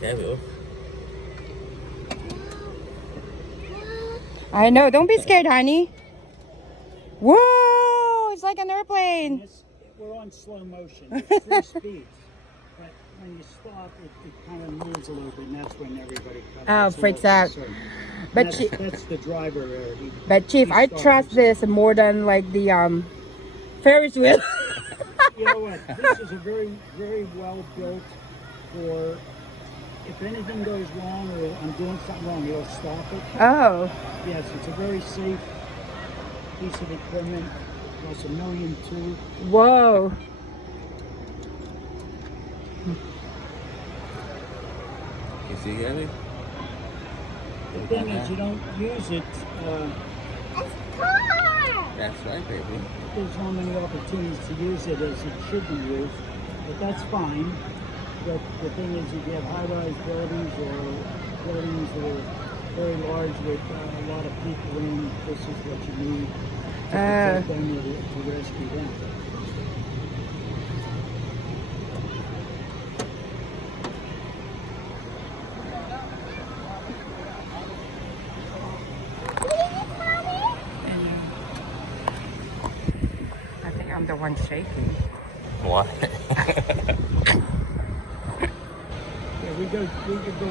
Careful. I know. Don't be scared, honey. Whoa! It's like an airplane. We're on slow motion. It's 3 speeds. But when you stop, it kind of moves a little bit, and that's when everybody comes. Freaks out. But that's the driver. But Chief, I trust this more than like the Ferris wheel. You know what? This is a very, very well built for if anything goes wrong or I'm doing something wrong, it'll stop it. Oh. Yes, it's a very safe piece of equipment. Costs $1.2 million. Whoa. You see, Gabby? The thing is, you don't use it. That's right, baby. There's not many opportunities to use it as it should be used, but that's fine. But the thing is, if you have high-rise buildings or buildings that are very large with a lot of people in, this is what you need to protect them or to rescue them. I think I'm the one shaking. What? Yeah, we could go